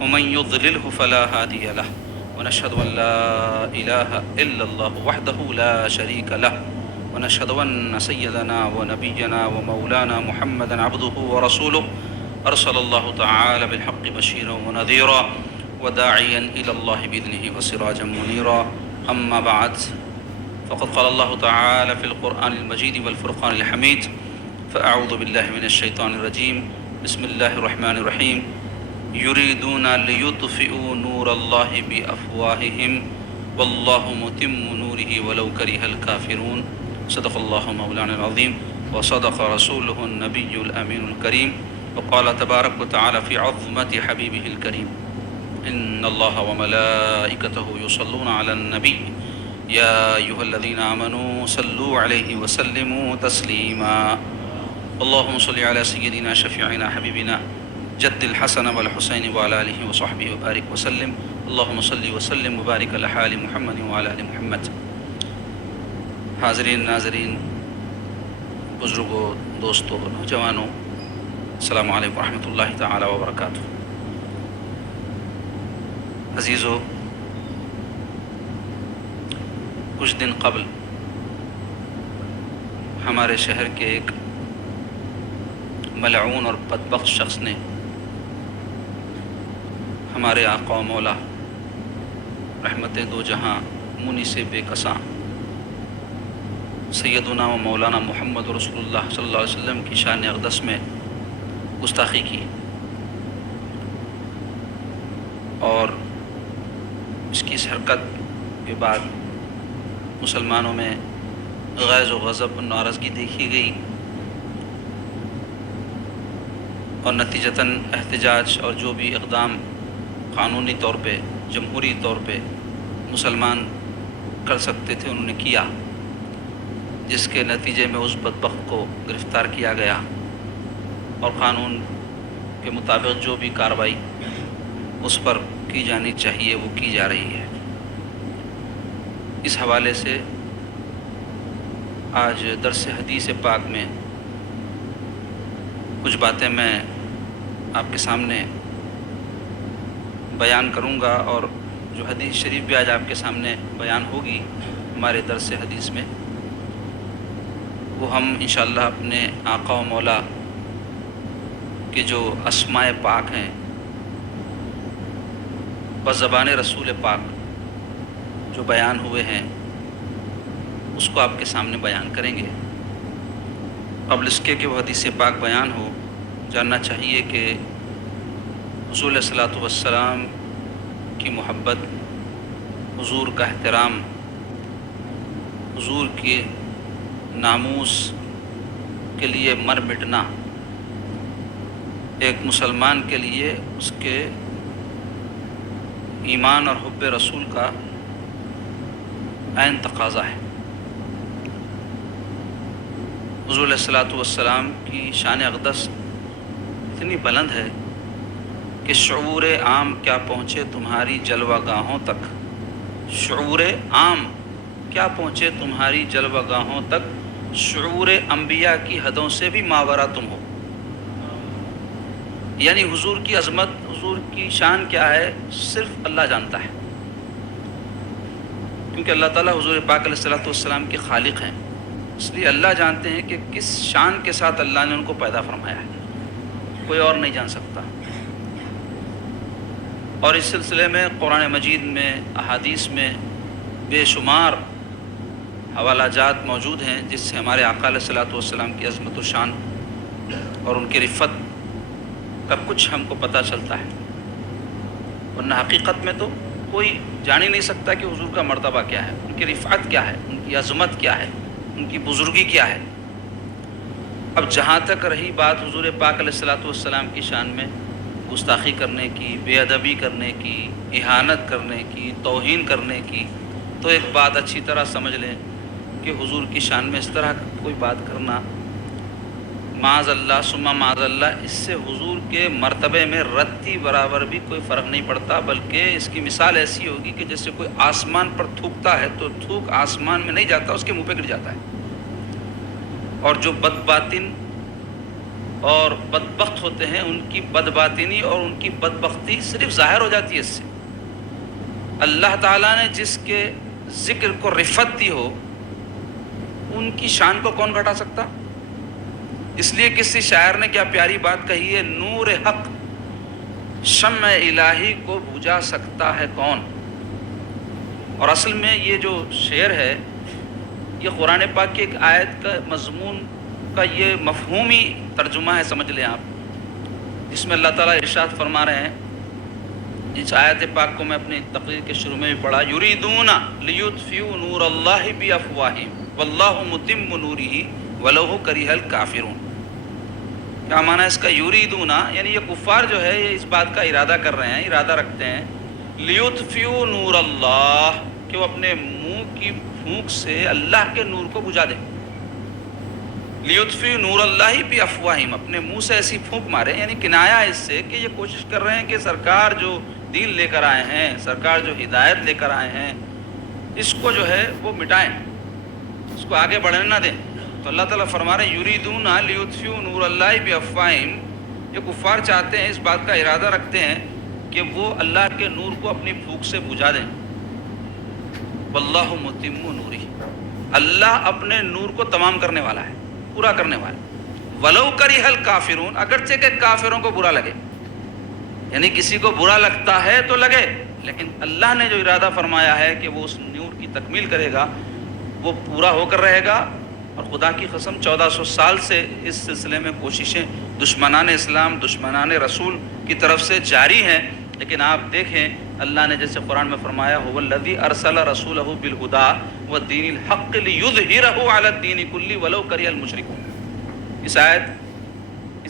ومن يضلله فلا هادي له ونشهد أن لا إله إلا الله وحده لا شريك له ونشهد أن سيدنا ونبينا ومولانا محمدا عبده ورسوله أرسل الله تعالى بالحق بشيرا ونذيرا وداعيا إلى الله بإذنه وسراجا منيرا. أما بعد، فقد قال الله تعالى في القرآن المجيد والفرقان الحميد: فأعوذ بالله من الشيطان الرجيم، بسم الله الرحمن الرحيم. يريدون ليطفئوا نور الله بأفواههم والله متم نوره ولو كره الكافرون. صدق الله مولانا العظيم وصدق رسوله النبي الأمين الكريم. وقال تبارك وتعالى في عظمة حبيبه الكريم: إن الله وملائكته يصلون على النبي يا أيها الذين آمنوا صلوا عليه وسلموا تسليما. اللهم صل على سيدنا شفيعنا حبيبنا جد الحسن والحسين وعلى آله وصحبه وبارك وسلم. اللهم صل وسلم وبارك على حال محمد وعلى آل محمد. حاضرین ناظرین، بزرگوں، دوستوں، نوجوانوں، السلام علیکم ورحمۃ اللہ تعالی وبرکاتہ. عزیزو، کچھ دن قبل ہمارے شہر کے ایک ملعون اور بدبخت شخص نے ہمارے آقا و مولا رحمت دو جہاں منی سے بے کساں سیدنا و مولانا محمد رسول اللہ صلی اللہ علیہ وسلم کی شان اقدس میں گستاخی کی، اور اس کی اس حرکت کے بعد مسلمانوں میں غیظ و غضب و ناراضگی دیکھی گئی، اور نتیجتاً احتجاج اور جو بھی اقدام قانونی طور پہ، جمہوری طور پہ مسلمان کر سکتے تھے انہوں نے کیا، جس کے نتیجے میں اس بدبخت کو گرفتار کیا گیا، اور قانون کے مطابق جو بھی کارروائی اس پر کی جانی چاہیے وہ کی جا رہی ہے. اس حوالے سے آج درس حدیث پاک میں کچھ باتیں میں آپ کے سامنے بیان کروں گا، اور جو حدیث شریف بھی آج آپ کے سامنے بیان ہوگی ہمارے درس حدیث میں، وہ ہم انشاءاللہ اپنے آقا و مولا کے جو اسماء پاک ہیں بزبان رسول پاک جو بیان ہوئے ہیں اس کو آپ کے سامنے بیان کریں گے. قبل اس کے کہ وہ حدیث پاک بیان ہو، جاننا چاہیے کہ حضور علیہ الصلاۃ والسلام کی محبت، حضور کا احترام، حضور کے ناموس کے لیے مر مٹنا ایک مسلمان کے لیے اس کے ایمان اور حب رسول کا عین تقاضا ہے. حضور علیہ الصلاۃ والسلام کی شان اقدس اتنی بلند ہے کہ شعور عام کیا پہنچے تمہاری جلوہ گاہوں تک، شعور عام کیا پہنچے تمہاری جلوہ گاہوں تک، شعور انبیاء کی حدوں سے بھی ماورا تم ہو. یعنی حضور کی عظمت، حضور کی شان کیا ہے صرف اللہ جانتا ہے، کیونکہ اللہ تعالیٰ حضور پاک علیہ الصلاۃ والسلام کے خالق ہیں، اس لیے اللہ جانتے ہیں کہ کس شان کے ساتھ اللہ نے ان کو پیدا فرمایا ہے، کوئی اور نہیں جان سکتا. اور اس سلسلے میں قرآن مجید میں، احادیث میں بے شمار حوالہ جات موجود ہیں جس سے ہمارے آقا علیہ الصلاۃ والسلام کی عظمت و شان اور ان کی رفت کا کچھ ہم کو پتہ چلتا ہے. ورنہ حقیقت میں تو کوئی جان ہی نہیں سکتا کہ حضور کا مرتبہ کیا ہے، ان کی رفعت کیا ہے، ان کی عظمت کیا ہے، ان کی بزرگی کیا ہے. اب جہاں تک رہی بات حضور پاک علیہ الصلاۃ والسلام کی شان میں گستاخی کرنے کی، بے ادبی کرنے کی، اہانت کرنے کی، توہین کرنے کی، تو ایک بات اچھی طرح سمجھ لیں کہ حضور کی شان میں اس طرح کوئی بات کرنا معاذ اللہ ثم معاذ اللہ، اس سے حضور کے مرتبے میں رتی برابر بھی کوئی فرق نہیں پڑتا، بلکہ اس کی مثال ایسی ہوگی کہ جیسے کوئی آسمان پر تھوکتا ہے تو تھوک آسمان میں نہیں جاتا، اس کے منہ پہ گر جاتا ہے. اور جو بد باطن اور بدبخت ہوتے ہیں، ان کی بدباطنی اور ان کی بدبختی صرف ظاہر ہو جاتی ہے اس سے۔ اللہ تعالیٰ نے جس کے ذکر کو رفعت دی ہو، ان کی شان کو کون گھٹا سکتا؟ اس لیے کسی شاعر نے کیا پیاری بات کہی ہے، نور حق شمع الہی کو بجھا سکتا ہے کون؟ اور اصل میں یہ جو شعر ہے یہ قرآن پاک کی ایک آیت کا مضمون کا یہ مفہومی ترجمہ ہے، سمجھ لیں آپ، جس میں اللہ تعالیٰ ارشاد فرما رہے ہیں۔ اس آیت پاک کو میں اپنی تقریر کے شروع میں بھی پڑھا، یریدون لیطفئوا نور اللہ بافواہہم واللہ متم نورہ ولو کرہ الکافرون۔ کیا معنی ہے اس کا؟ یریدون یعنی یہ کفار جو ہے یہ اس بات کا ارادہ کر رہے ہیں، ارادہ رکھتے ہیں، لیطفئوا نور اللہ، کہ وہ اپنے منہ کی پھونک سے اللہ کے نور کو بجھا دیں۔ لیطفئوا نور اللہ بافواہہم، اپنے منہ سے ایسی پھونک مارے، یعنی کنایا ہے اس سے کہ یہ کوشش کر رہے ہیں کہ سرکار جو دین لے کر آئے ہیں، سرکار جو ہدایت لے کر آئے ہیں، اس کو جو ہے وہ مٹائیں، اس کو آگے بڑھنے نہ دیں۔ تو اللہ تعالیٰ فرما رہے ہیں یریدون لیطفئوا نور اللہ بافواہہم، یہ کفار چاہتے ہیں، اس بات کا ارادہ رکھتے ہیں کہ وہ اللہ کے نور کو اپنی پھونک سے بجھا دیں۔ واللہ متم نورہ، اللہ اپنے نور کو تمام کرنے والا ہے، پورا کرنے والا ہے۔ ولو کرہ الکافرون، اگرچہ کہ کافروں کو برا لگے، یعنی کسی کو برا لگتا ہے تو لگے، لیکن اللہ نے جو ارادہ فرمایا ہے کہ وہ اس نور کی تکمیل کرے گا وہ پورا ہو کر رہے گا۔ اور خدا کی قسم 1400 سال سے اس سلسلے میں کوششیں دشمنان اسلام، دشمنان رسول کی طرف سے جاری ہیں، لیکن آپ دیکھیں اللہ نے جیسے قرآن میں فرمایا هو الذی ارسل رسولہ بالہدی والدین الحق لیظہرہ علی الدین کلہ ولو کرہ المشرکون۔ اس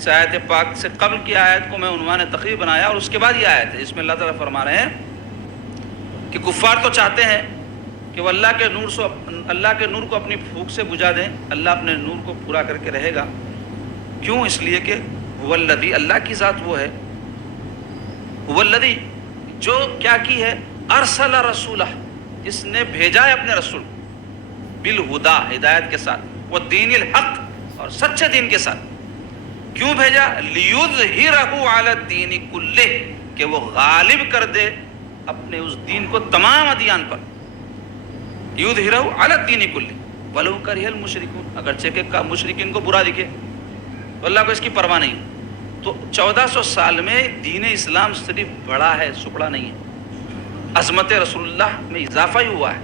آیت پاک سے قبل کی آیت کو میں عنوان تقریر بنایا، اور اس کے بعد یہ آیت ہے، اس میں اللہ تعالیٰ فرما رہے ہیں کہ کفار تو چاہتے ہیں کہ وہ اللہ کے نور کو اپنی پھونک سے بجھا دیں، اللہ اپنے نور کو پورا کر کے رہے گا۔ کیوں؟ اس لیے کہ هو الذی، اللہ کی ذات وہ ہے، هو الذی جو کیا کی ہے، ارسل رسولہ، جس نے بھیجا ہے اپنے رسول، بالہدا، ہدایت کے ساتھ، والدین الحق، اور سچے دین کے ساتھ۔ کیوں بھیجا؟ لیظہرہ علی الدین کلہ، کہ وہ غالب کر دے اپنے اس دین کو تمام ادیان پر، یظہرہ علی الدین کلہ ولو کرہ المشرکون، اگرچہ کہ مشرکین کو برا دکھے تو اللہ کو اس کی پرواہ نہیں۔ تو 1400 سال میں دین اسلام صرف بڑا ہے، سکڑا نہیں ہے، عظمت رسول اللہ میں اضافہ ہی ہوا ہے،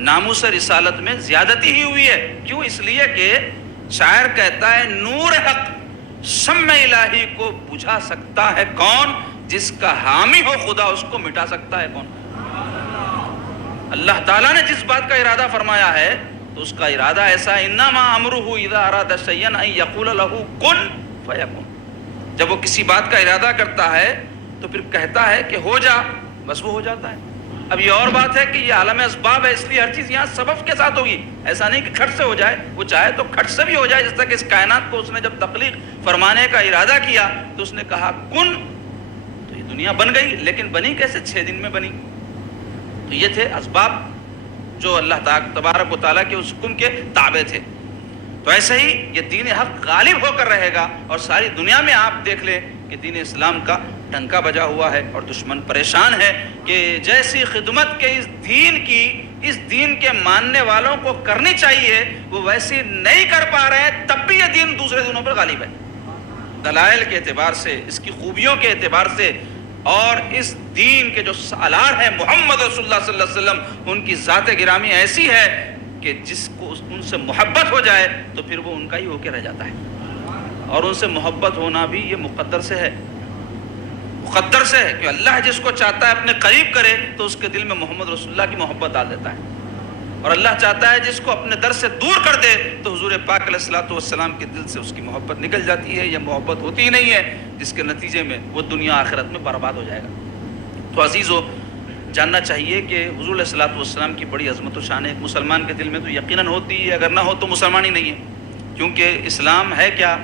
ناموس رسالت میں زیادتی ہی ہوئی ہے۔ کیوں؟ اس لیے کہ شاعر کہتا ہے نور حق شمع الہی کو بجھا سکتا ہے کون؟ جس کا حامی ہو خدا، اس کو مٹا سکتا ہے کون؟ اللہ تعالیٰ نے جس بات کا ارادہ فرمایا ہے تو اس کا ارادہ ایسا ہے، انما امرہ اذا اراد شیئا ان یقول لہ کن فیکن۔ جب وہ کسی بات کا ارادہ کرتا ہے تو پھر کہتا ہے کہ ہو جا، بس وہ ہو جاتا ہے۔ اب یہ اور بات ہے کہ یہ عالم اسباب ہے، اس لیے ہر چیز یہاں سبب کے ساتھ ہوگی، ایسا نہیں کہ کھٹ سے ہو جائے، وہ چاہے تو کھٹ سے بھی ہو جائے۔ جس طرح کہ اس کائنات کو اس نے جب تخلیق فرمانے کا ارادہ کیا تو اس نے کہا کن، تو یہ دنیا بن گئی، لیکن بنی کیسے؟ 6 دن میں بنی۔ تو یہ تھے اسباب جو اللہ تبارک و تعالیٰ کے اس حکم کے تابع تھے۔ تو ایسے ہی یہ دین حق غالب ہو کر رہے گا، اور ساری دنیا میں آپ دیکھ لیں کہ دین اسلام کا ڈنکا بجا ہوا ہے، اور دشمن پریشان ہے کہ جیسی خدمت کے اس دین کے ماننے والوں کو کرنی چاہیے وہ ویسی نہیں کر پا رہے ہیں، تب بھی یہ دین دوسرے دینوں پر غالب ہے، دلائل کے اعتبار سے، اس کی خوبیوں کے اعتبار سے، اور اس دین کے جو سالار ہیں محمد رسول اللہ صلی اللہ علیہ وسلم، ان کی ذات گرامی ایسی ہے کہ جس کو ان سے محبت ہو جائے تو پھر وہ ان کا ہی ہو کے رہ جاتا ہے، اور ان سے محبت ہونا بھی یہ مقدر سے ہے، مقدر سے ہے کہ اللہ جس کو چاہتا ہے اپنے قریب کرے تو اس کے دل میں محمد رسول اللہ کی محبت ڈال دیتا ہے، اور اللہ چاہتا ہے جس کو اپنے در سے دور کر دے تو حضور پاک علیہ الصلوۃ والسلام کے دل سے اس کی محبت نکل جاتی ہے، یا محبت ہوتی ہی نہیں ہے، جس کے نتیجے میں وہ دنیا آخرت میں برباد ہو جائے گا۔ تو عزیزو، جاننا چاہیے کہ حضور علیہ الصلوۃ والسلام کی بڑی عظمت و شان ہے، ایک مسلمان کے دل میں تو یقیناً ہوتی ہے، اگر نہ ہو تو مسلمان ہی نہیں ہے، کیونکہ اسلام ہے کیا،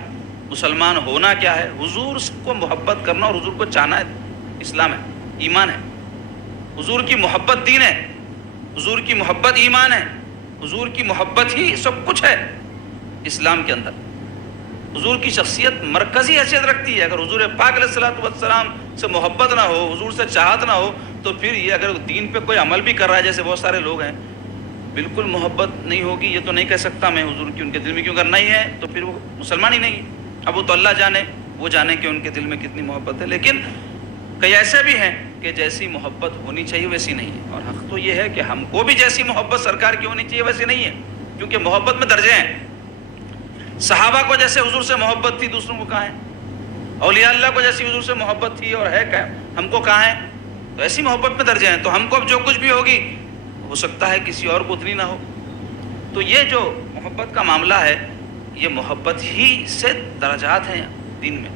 مسلمان ہونا کیا ہے، حضور کو محبت کرنا اور حضور کو چاہنا ہے، اسلام ہے، ایمان ہے، حضور کی محبت دین ہے، حضور کی محبت ایمان ہے، حضور کی محبت ہی سب کچھ ہے اسلام کے اندر۔ حضور کی شخصیت مرکزی حیثیت رکھتی ہے. اگر حضور پاک علیہ الصلوۃ والسلام سے محبت نہ ہو، حضور سے چاہت نہ ہو، تو پھر یہ اگر دین پہ کوئی عمل بھی کر رہا ہے جیسے بہت سارے لوگ ہیں، بالکل محبت نہیں ہوگی، یہ تو نہیں کہہ سکتا میں حضور کی ان کے دل میں کیوں کرنا ہی ہے، تو پھر وہ مسلمان ہی نہیں. اب وہ تو اللہ جانے، وہ جانے کہ ان کے دل میں کتنی محبت ہے. لیکن کئی ایسے بھی ہیں کہ جیسی محبت ہونی چاہیے ویسی نہیں ہے. اور حق تو یہ ہے کہ ہم کو بھی جیسی محبت سرکار کی ہونی چاہیے ویسی نہیں ہے، کیونکہ محبت میں درجے ہیں. صحابہ کو جیسے حضور سے محبت تھی، دوسروں کو کہاں ہے؟ اولیاء اللہ کو جیسی حضور سے محبت تھی اور ہے ہم کو کہاں ہے؟ تو ایسی محبت میں درجے ہیں. تو ہم کو اب جو کچھ بھی ہوگی ہو سکتا ہے کسی اور کو اتنی نہ ہو. تو یہ جو محبت کا معاملہ ہے، یہ محبت ہی سے درجات ہیں دین میں،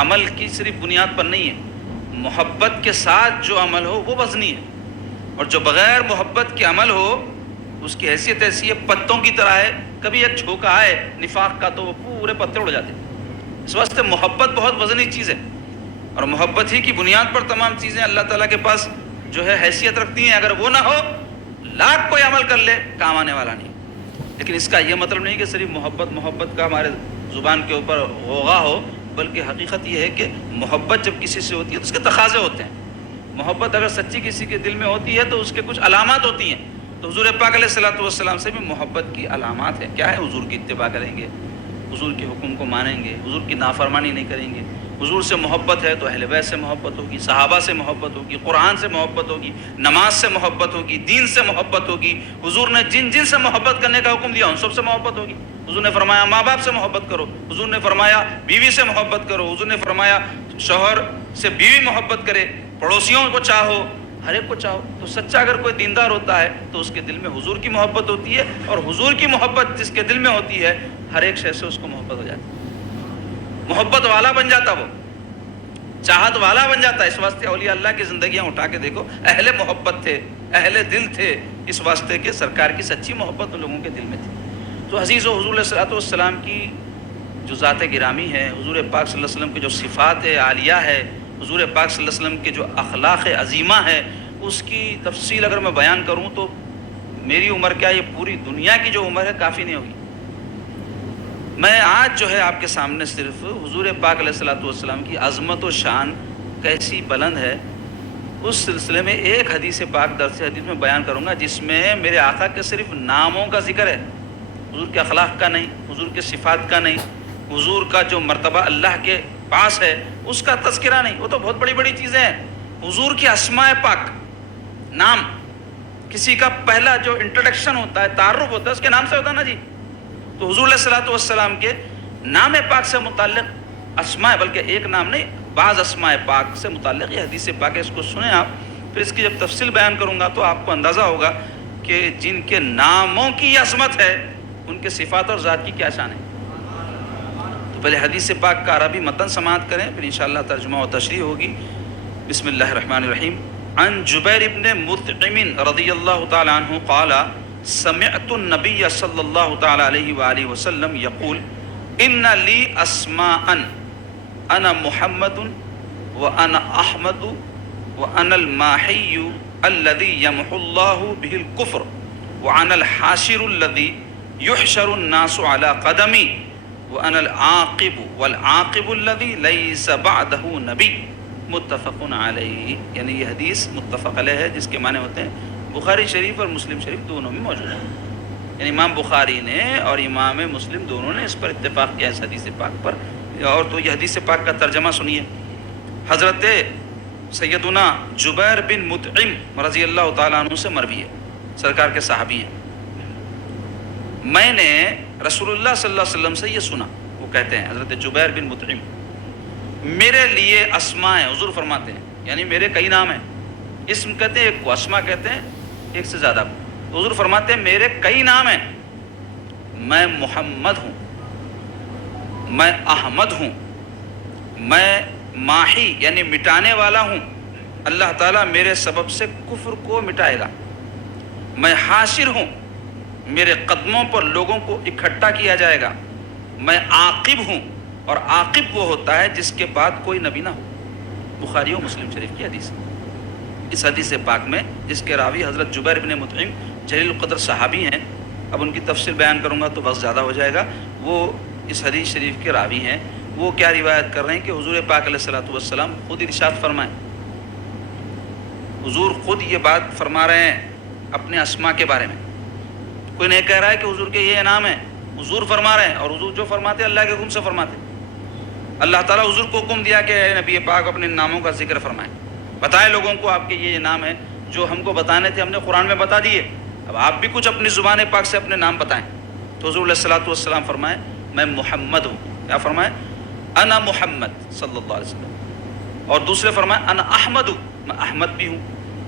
عمل کی صرف بنیاد پر نہیں ہے. محبت کے ساتھ جو عمل ہو وہ وزنی ہے، اور جو بغیر محبت کے عمل ہو اس کی حیثیت ایسی ہے پتوں کی طرح ہے. کبھی ایک جھونکا آئے نفاق کا تو وہ پورے پتے اڑ جاتے ہیں. اس واسطے محبت بہت وزنی چیز ہے، اور محبت ہی کی بنیاد پر تمام چیزیں اللہ تعالیٰ کے پاس جو ہے حیثیت رکھتی ہیں. اگر وہ نہ ہو، لاکھ کوئی عمل کر لے کام آنے والا نہیں. لیکن اس کا یہ مطلب نہیں کہ صرف محبت کا ہمارے زبان کے اوپر غوغا ہو، بلکہ حقیقت یہ ہے کہ محبت جب کسی سے ہوتی ہے تو اس کے تقاضے ہوتے ہیں. محبت اگر سچی کسی کے دل میں ہوتی ہے تو اس کے کچھ علامات ہوتی ہیں. تو حضور پاک علیہ الصلوۃ والسلام سے بھی محبت کی علامات ہیں. کیا ہے؟ حضور کی اتباع کریں گے، حضور کے حکم کو مانیں گے، حضور کی نافرمانی نہیں کریں گے. حضور سے محبت ہے تو اہل بیت سے محبت ہوگی، صحابہ سے محبت ہوگی، قرآن سے محبت ہوگی، نماز سے محبت ہوگی، دین سے محبت ہوگی. حضور نے جن جن سے محبت کرنے کا حکم دیا ان سب سے محبت ہوگی. حضور نے فرمایا ماں باپ سے محبت کرو، حضور نے فرمایا بیوی سے محبت کرو، حضور نے فرمایا شوہر سے بیوی محبت کرے، پڑوسیوں کو چاہو، ہر ایک کو چاہو. تو سچا اگر کوئی دیندار ہوتا ہے تو اس کے دل میں حضور کی محبت ہوتی ہے، اور حضور کی محبت جس کے دل میں ہوتی ہے ہر ایک شے سے اس کو محبت ہو جاتی ہے. محبت والا بن جاتا، وہ چاہت والا بن جاتا ہے. اس واسطے اولیاء اللہ کی زندگیاں اٹھا کے دیکھو، اہل محبت تھے، اہل دل تھے، اس واسطے کہ سرکار کی سچی محبت ان لوگوں کے دل میں تھی. تو عزیز و حضور علیہ الصلوۃ والسلام کی جو ذات گرامی ہے، حضور پاک صلی اللہ علیہ وسلم کی جو صفات عالیہ ہے، حضور پاک صلی اللہ علیہ وسلم کے جو اخلاق عظیمہ ہے، اس کی تفصیل اگر میں بیان کروں تو میری عمر کیا، یہ پوری دنیا کی جو عمر ہے کافی نہیں ہوگی. میں آج جو ہے آپ کے سامنے صرف حضور پاک علیہ الصلوۃ والسلام کی عظمت و شان کیسی بلند ہے اس سلسلے میں ایک حدیث پاک درس حدیث میں بیان کروں گا، جس میں میرے آقا کے صرف ناموں کا ذکر ہے، حضور کے اخلاق کا نہیں، حضور کے صفات کا نہیں، حضور کا جو مرتبہ اللہ کے پاس ہے اس کا تذکرہ نہیں. وہ تو بہت بڑی بڑی چیزیں ہیں. حضور کی اسماء پاک، نام، کسی کا پہلا جو انٹروڈکشن ہوتا ہے، تعارف ہوتا ہے، اس کے نام سے ہوتا ہے نا جی. تو حضور علیہ الصلوۃ والسلام کے نام پاک سے متعلق اسماء، بلکہ ایک نام نہیں، بعض اسماء پاک سے متعلق یہ حدیث پاک ہے. اس کو سنیں آپ، پھر اس کی جب تفصیل بیان کروں گا تو آپ کو اندازہ ہوگا کہ جن کے ناموں کی عظمت ہے ان کے صفات اور ذات کی کیا شان ہے. تو پہلے حدیث پاک کا عربی متن سماعت کریں، پھر انشاءاللہ ترجمہ و تشریح ہوگی. بسم اللہ الرحمن الرحیم. عن جبیر ابن مطعم رضی اللہ تعالی عنہ قال سمعت النبی صلی اللہ تعالی علیہ وآلہ وسلم یقول ان لی اسماء انا محمد وانا احمد وانا الماحی الذي يمحو الله به الكفر وانا الحاشر الذي يحشر الناس على قدمي وانا العاقب والعاقب الذي ليس بعده نبی. متفق علیہ. یعنی یہ حدیث متفق علیہ ہے، جس کے معنی ہوتے ہیں بخاری شریف اور مسلم شریف دونوں میں موجود ہیں. یعنی امام بخاری نے اور امام مسلم دونوں نے اس پر اتفاق کیا اس حدیث پاک پر. اور تو یہ حدیث پاک کا ترجمہ سنیے. حضرت سیدنا جبیر بن مطعم رضی اللہ تعالیٰ عنہ سے مروی ہے، سرکار کے صحابی ہیں. میں نے رسول اللہ صلی اللہ علیہ وسلم سے یہ سنا، وہ کہتے ہیں حضرت جبیر بن مطعم، میرے لیے اسماء ہیں، حضور فرماتے ہیں، یعنی میرے کئی نام ہیں. اسم کہتے ہیں ایک کو، اسماء کہتے ہیں ایک سے زیادہ کو. تو حضور فرماتے ہیں میرے کئی نام ہیں. میں محمد ہوں، میں احمد ہوں، میں ماحی یعنی مٹانے والا ہوں، اللہ تعالیٰ میرے سبب سے کفر کو مٹائے گا. میں حاشر ہوں، میرے قدموں پر لوگوں کو اکٹھا کیا جائے گا. میں عاقب ہوں، اور عاقب وہ ہوتا ہے جس کے بعد کوئی نبی نہ ہو. بخاری و مسلم شریف کی حدیث. اس حدیث پاک میں جس کے راوی حضرت جبیر بن مطعم جلیل القدر صحابی ہیں، اب ان کی تفصیل بیان کروں گا تو وقت زیادہ ہو جائے گا. وہ اس حدیث شریف کے راوی ہیں وہ کیا روایت کر رہے ہیں کہ حضور پاک علیہ الصلوۃ والسلام خود ارشاد فرمائیں، حضور خود یہ بات فرما رہے ہیں اپنے اسماء کے بارے میں. کوئی نہیں کہہ رہا ہے کہ حضور کے یہ نام ہے، حضور فرما رہے ہیں، اور حضور جو فرماتے اللہ کے حکم سے فرماتے. اللہ تعالیٰ حضور کو حکم دیا کہ اے نبی پاک اپنے ناموں کا ذکر فرمائیں، بتائیں لوگوں کو آپ کے یہ نام ہے جو ہم کو بتانے تھے، ہم نے قرآن میں بتا دیے، اب آپ بھی کچھ اپنی زبان پاک سے اپنے نام بتائیں. تو حضور علیہ الصلوۃ والسلام فرمائیں میں محمد ہوں. کیا فرمائیں؟ انا محمد صلی اللہ علیہ وسلم. اور دوسرے فرمائیں انا احمد ہوں، میں احمد بھی ہوں،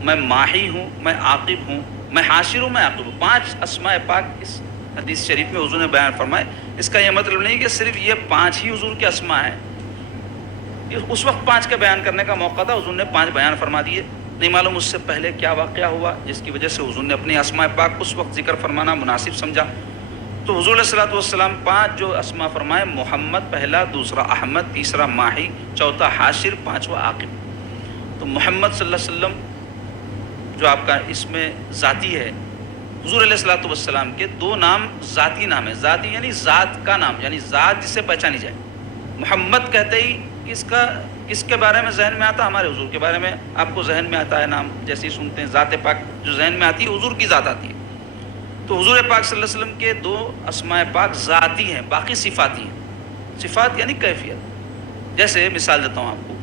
میں ماہی ہوں، میں عاقب ہوں، میں حاشر ہوں، میں عاقب ہوں. 5 اسماء پاک اس حدیث شریف میں حضور نے بیان فرمائے. اس کا یہ مطلب نہیں کہ صرف یہ 5 ہی حضور کے اسماء ہیں. اس وقت 5 کا بیان کرنے کا موقع تھا، حضور نے 5 بیان فرما دیے. نہیں معلوم اس سے پہلے کیا واقعہ ہوا جس کی وجہ سے حضور نے اپنی اسماء پاک اس وقت ذکر فرمانا مناسب سمجھا. تو حضور علیہ الصلوۃ والسلام 5 جو اسماء فرمائے، محمد پہلا، دوسرا احمد، تیسرا ماہی، چوتھا حاشر، 5واں عاقب. تو محمد صلی اللہ علیہ وسلم جو آپ کا اسم ذاتی ہے، حضور علیہ الصلوۃ والسلام کے 2 نام ذاتی نام ہے. ذاتی یعنی ذات کا نام، یعنی ذات جس سے پہچانی جائے. محمد کہتے ہی کس کے بارے میں ذہن میں آتا؟ ہمارے حضور کے بارے میں آپ کو ذہن میں آتا ہے نام. جیسے ہی سنتے ہیں ذات پاک جو ذہن میں آتی ہے، حضور کی ذات آتی ہے. تو حضور پاک صلی اللہ علیہ وسلم کے 2 اسماء پاک ذاتی ہیں، باقی صفاتی ہیں. صفات یعنی کیفیت. جیسے مثال دیتا ہوں آپ کو،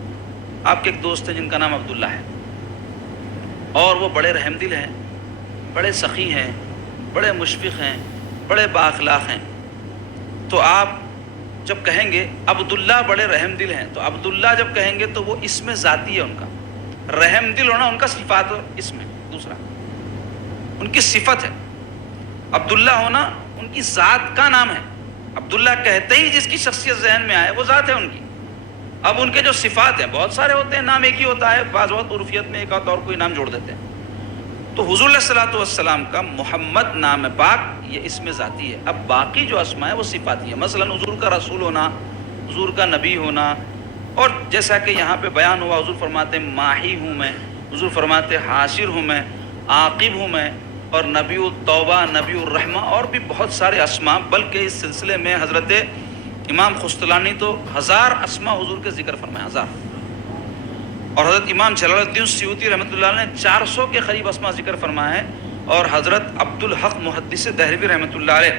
آپ کے ایک دوست ہیں جن کا نام عبداللہ ہے، اور وہ بڑے رحم دل ہیں، بڑے سخی ہیں، بڑے مشفق ہیں، بڑے بااخلاق ہیں. تو آپ جب کہیں گے عبداللہ بڑے رحم دل ہیں، تو عبداللہ جب کہیں گے تو وہ اسم ذاتی ہے ان کا. رحم دل ہونا ان کا صفات اور اسم ہے، دوسرا ان کی صفت ہے. عبداللہ ہونا ان کی ذات کا نام ہے. عبداللہ کہتے ہی جس کی شخصیت ذہن میں آئے وہ ذات ہے ان کی. اب ان کے جو صفات ہیں بہت سارے ہوتے ہیں، نام ایک ہی ہوتا ہے، بعض وقت عرفیت میں ایک آدھ اور کوئی نام جوڑ دیتے ہیں. تو حضور علیہ الصلوۃ والسلام کا محمد نام پاک یہ اسم ذاتی ہے. اب باقی جو اسماء ہیں وہ صفاتی ہیں. مثلا حضور کا رسول ہونا، حضور کا نبی ہونا، اور جیسا کہ یہاں پہ بیان ہوا حضور فرماتے ہیں ماہی ہوں میں، حضور فرماتے ہیں حاشر ہوں میں، عاقب ہوں میں، اور نبی التوبہ، نبی الرحمہ، اور بھی بہت سارے اسماء. بلکہ اس سلسلے میں حضرت امام خستلانی تو 1000 اسماء حضور کے ذکر فرمائے، 1000. اور حضرت امام جلال الدین سیوطی رحمۃ اللہ علیہ نے 400 کے قریب اسماء ذکر فرمائے ہیں. اور حضرت عبدالحق محدث دہلوی رحمۃ اللہ علیہ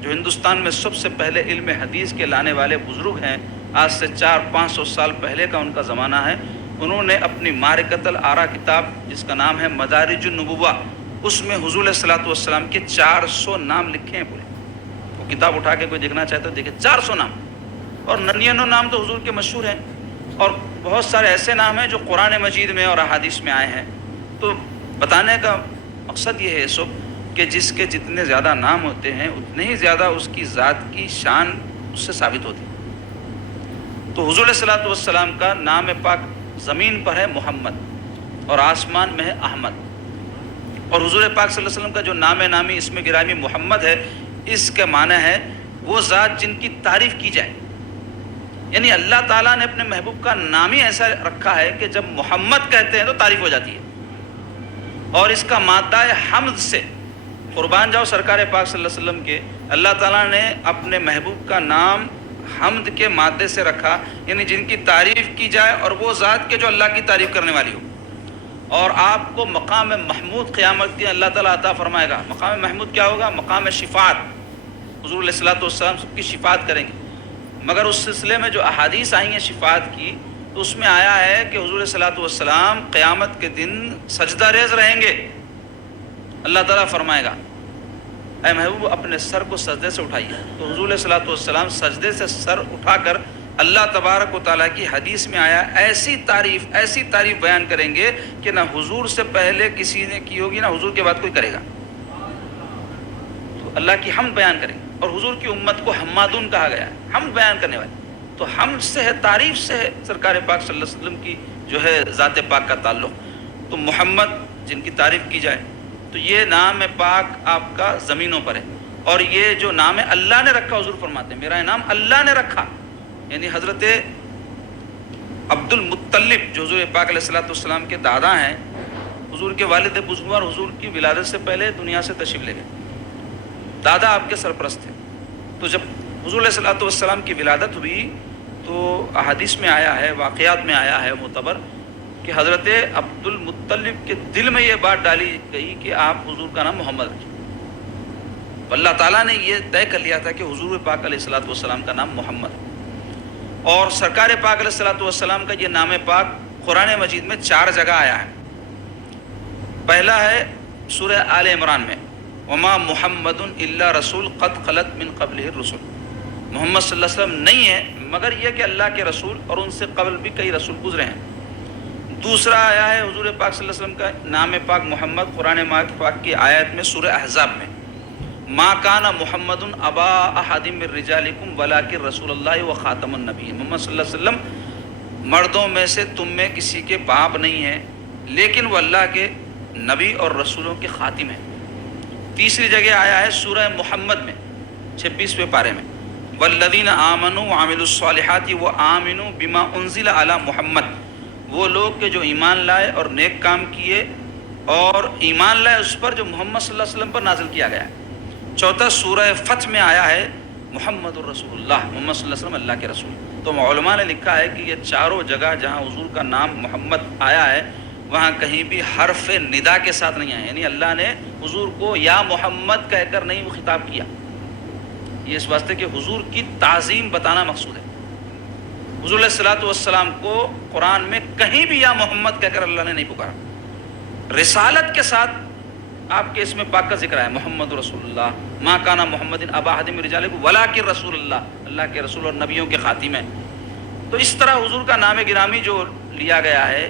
جو ہندوستان میں سب سے پہلے علم حدیث کے لانے والے بزرگ ہیں، آج سے 400-500 سال پہلے کا ان کا زمانہ ہے. انہوں نے اپنی معرکۃ الآراء کتاب جس کا نام ہے مدارج النبوہ، اس میں حضور علیہ الصلوۃ والسلام کے 400 نام لکھے ہیں پورے. وہ کتاب اٹھا کے کوئی دیکھنا چاہتا ہے دیکھیں، 400 نام. اور 99 نام تو حضور کے مشہور ہیں، اور بہت سارے ایسے نام ہیں جو قرآن مجید میں اور احادیث میں آئے ہیں. تو بتانے کا مقصد یہ ہے سب کہ جس کے جتنے زیادہ نام ہوتے ہیں اتنے ہی زیادہ اس کی ذات کی شان اس سے ثابت ہوتی ہے. تو حضور علیہ الصلوۃ والسلام کا نام پاک زمین پر ہے محمد، اور آسمان میں ہے احمد. اور حضور پاک صلی اللہ علیہ وسلم کا جو نام نامی اسم گرامی محمد ہے، اس کے معنی ہے وہ ذات جن کی تعریف کی جائے. یعنی اللہ تعالیٰ نے اپنے محبوب کا نام ہی ایسا رکھا ہے کہ جب محمد کہتے ہیں تو تعریف ہو جاتی ہے. اور اس کا مادہ حمد سے قربان جاؤ سرکار پاک صلی اللہ علیہ وسلم کے، اللہ تعالیٰ نے اپنے محبوب کا نام حمد کے مادے سے رکھا، یعنی جن کی تعریف کی جائے اور وہ ذات کے جو اللہ کی تعریف کرنے والی ہو. اور آپ کو مقام محمود قیامت کی اللہ تعالیٰ عطا فرمائے گا. مقام محمود کیا ہوگا؟ مقام شفاعت. حضور علیہ الصلوۃ والسلام سب کی شفاعت کریں گے. مگر اس سلسلے میں جو احادیث آئی ہیں شفاعت کی، تو اس میں آیا ہے کہ حضور علیہ الصلوۃ والسلام قیامت کے دن سجدہ ریز رہیں گے. اللہ تعالیٰ فرمائے گا اے محبوب اپنے سر کو سجدے سے اٹھائیے. تو حضور علیہ الصلوۃ والسلام سجدے سے سر اٹھا کر اللہ تبارک و تعالیٰ کی حدیث میں آیا ایسی تعریف بیان کریں گے کہ نہ حضور سے پہلے کسی نے کی ہوگی، نہ حضور کے بعد کوئی کرے گا. تو اللہ کی حمد بیان کریں گے. اور حضور کی امت کو حمادون کہا گیا ہے، حمد بیان کرنے والے. تو حمد سے ہے، تعریف سے ہے سرکار پاک صلی اللہ علیہ وسلم کی جو ہے ذات پاک کا تعلق. تو محمد جن کی تعریف کی جائے، تو یہ نام پاک آپ کا زمینوں پر ہے. اور یہ جو نام ہے اللہ نے رکھا. حضور فرماتے ہیں میرا نام اللہ نے رکھا. یعنی حضرت عبد المطلب جو حضور پاک علیہ الصلوۃ والسلام کے دادا ہیں، حضور کے والد بزرگوار حضور کی ولادت سے پہلے دنیا سے تشریف لے گئے. دادا آپ کے سرپرست تھے. تو جب حضور علیہ الصلوۃ والسلام کی ولادت ہوئی تو احادیث میں آیا ہے، واقعات میں آیا ہے معتبر، کہ حضرت عبد المطلب کے دل میں یہ بات ڈالی گئی کہ آپ حضور کا نام محمد رکھیں۔ اللہ تعالیٰ نے یہ طے کر لیا تھا کہ حضور پاک علیہ الصلوۃ والسلام کا نام محمد ہے۔ اور سرکار پاک علیہ الصلوۃ والسلام کا یہ نام پاک قرآن مجید میں 4 جگہ آیا ہے۔ پہلا ہے سورہ آل عمران میں، وما محمد الا رسول قد خلت من قبلہ الرسل، محمد صلی اللہ علیہ وسلم نہیں ہے مگر یہ کہ اللہ کے رسول اور ان سے قبل بھی کئی رسول گزرے ہیں۔ دوسرا آیا ہے حضور پاک صلی اللہ علیہ وسلم کا نام پاک محمد قرآن پاک کی آیت میں سورہ احزاب میں، ما کان محمد ابا احد من رجالکم ولکن رسول اللہ و خاتم النبیین، محمد صلی اللہ علیہ وسلم مردوں میں سے تم میں کسی کے باپ نہیں ہے لیکن وہ اللہ کے نبی اور رسولوں کے خاتم ہیں۔ تیسری جگہ آیا ہے سورہ محمد میں 26ویں پارے میں، والذین آمنوا وعملوا الصالحات وآمنوا بما انزل علی محمد، وہ لوگ کہ جو ایمان لائے اور نیک کام کیے اور ایمان لائے اس پر جو محمد صلی اللہ علیہ وسلم پر نازل کیا گیا ہے۔ چوتھا سورہ فتح میں آیا ہے محمد الرسول اللہ، محمد صلی اللہ علیہ وسلم اللہ کے رسول۔ تو علماء نے لکھا ہے کہ یہ چاروں جگہ جہاں حضور کا نام محمد آیا ہے وہاں کہیں بھی حرف ندا کے ساتھ نہیں آیا، یعنی اللہ نے حضور کو یا محمد کہہ کر نہیں وہ خطاب کیا، یہ اس واسطے کہ حضور کی تعظیم بتانا مقصود ہے۔ حضور علیہ الصلوۃ والسلام کو قرآن میں کہیں بھی یا محمد کہہ کر اللہ نے نہیں پکارا۔ رسالت کے ساتھ آپ کے اسم پاک کا ذکر ہے، محمد رسول اللہ، ما کانا محمد ابا احد من رجالکم ولکن رسول اللہ، اللہ کے رسول اور نبیوں کے خاتم ہیں۔ تو اس طرح حضور کا نام گرامی جو لیا گیا ہے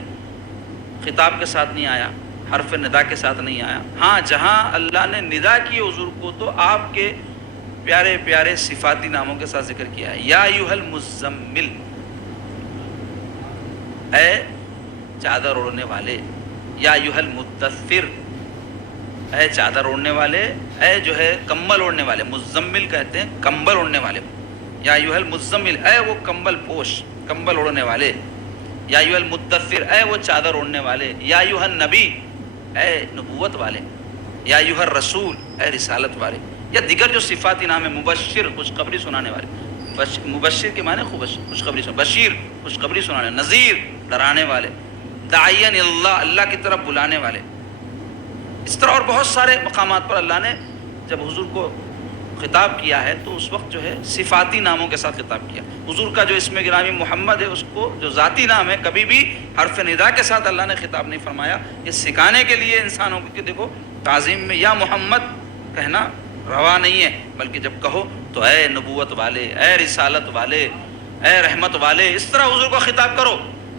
خطاب کے ساتھ نہیں آیا، حرف ندا کے ساتھ نہیں آیا۔ ہاں جہاں اللہ نے ندا کی حضور کو تو آپ کے پیارے پیارے صفاتی ناموں کے ساتھ ذکر کیا ہے، یا ایھا المزمل، اے چادر اوڑھنے والے، یا ایھا المدثر، اے چادر اوڑھنے والے، اے جو ہے کمبل اوڑھنے والے، مزمل کہتے ہیں کمبل اوڑھنے والے، یا ایھا المزمل، اے وہ کمبل پوش کمبل اوڑھنے والے، یا ایھا المدثر، اے وہ چادر اوڑھنے والے، یا ایھا النبی، اے نبوت والے، یا ایھا الرسول، اے رسالت والے، یا دیگر جو صفاتی نام ہے، مبشر خوشخبری سنانے والے، مبشر کے معنی خوشخبری سنانے، بشیر خوشخبری سنانے، نذیر ڈرانے والے، داعین اللہ اللہ کی طرف بلانے والے۔ اس طرح اور بہت سارے مقامات پر اللہ نے جب حضور کو خطاب کیا ہے تو اس وقت جو ہے صفاتی ناموں کے ساتھ خطاب کیا۔ حضور کا جو اسم گرامی محمد ہے اس کو جو ذاتی نام ہے کبھی بھی حرف ندا کے ساتھ اللہ نے خطاب نہیں فرمایا، یہ سکھانے کے لیے انسانوں کو کہ دیکھو تعظیم میں یا محمد کہنا روا نہیں ہے، بلکہ جب کہو تو اے نبوت والے، اے رسالت والے، اے رحمت والے، اس طرح حضور کو خطاب کرو۔